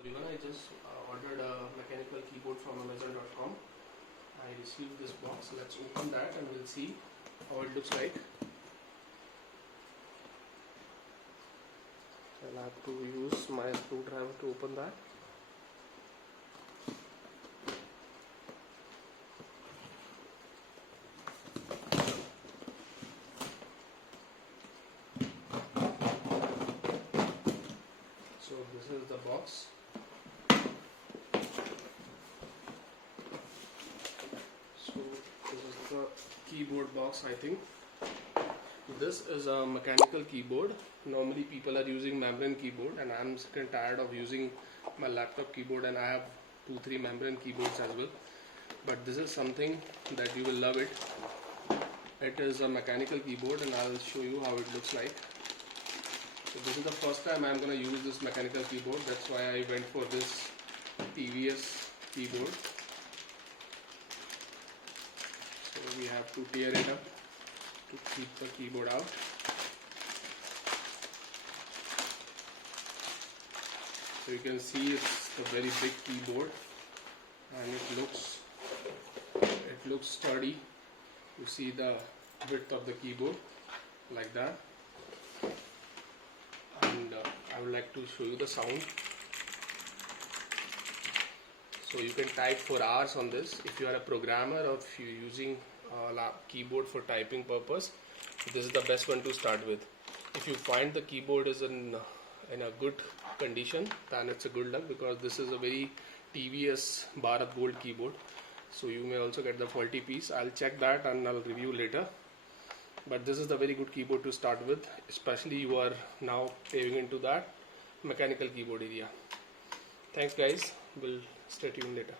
Everyone, I just ordered a mechanical keyboard from Amazon.com. I received this box. Let's open that and we'll see how it looks like. I'll have to use my screwdriver to open that. So this is the box. So this is the keyboard box, I think. This is a mechanical keyboard. Normally people are using membrane keyboard and I'm sick and tired of using my laptop keyboard, and I have 2-3 membrane keyboards as well. But this is something that you will love it. It is a mechanical keyboard and I'll show you how it looks like. So this is the first time I'm going to use this mechanical keyboard. That's why I went for this TVS keyboard. So we have to tear it up to keep the keyboard out. So you can see it's a very big keyboard and it looks sturdy. You see the width of the keyboard like that. And I would like to show you the sound. So you can type for hours on this if you are a programmer or if you're using a keyboard for typing purpose. This is the best one to start with. If you find the keyboard is in a good condition, then it's a good luck, because this is a very TVS Bharat Gold keyboard. So you may also get the faulty piece. I'll check that and I'll review later. But this is the very good keyboard to start with, especially you are now paving into that mechanical keyboard area. Thanks guys, we'll stay tuned later.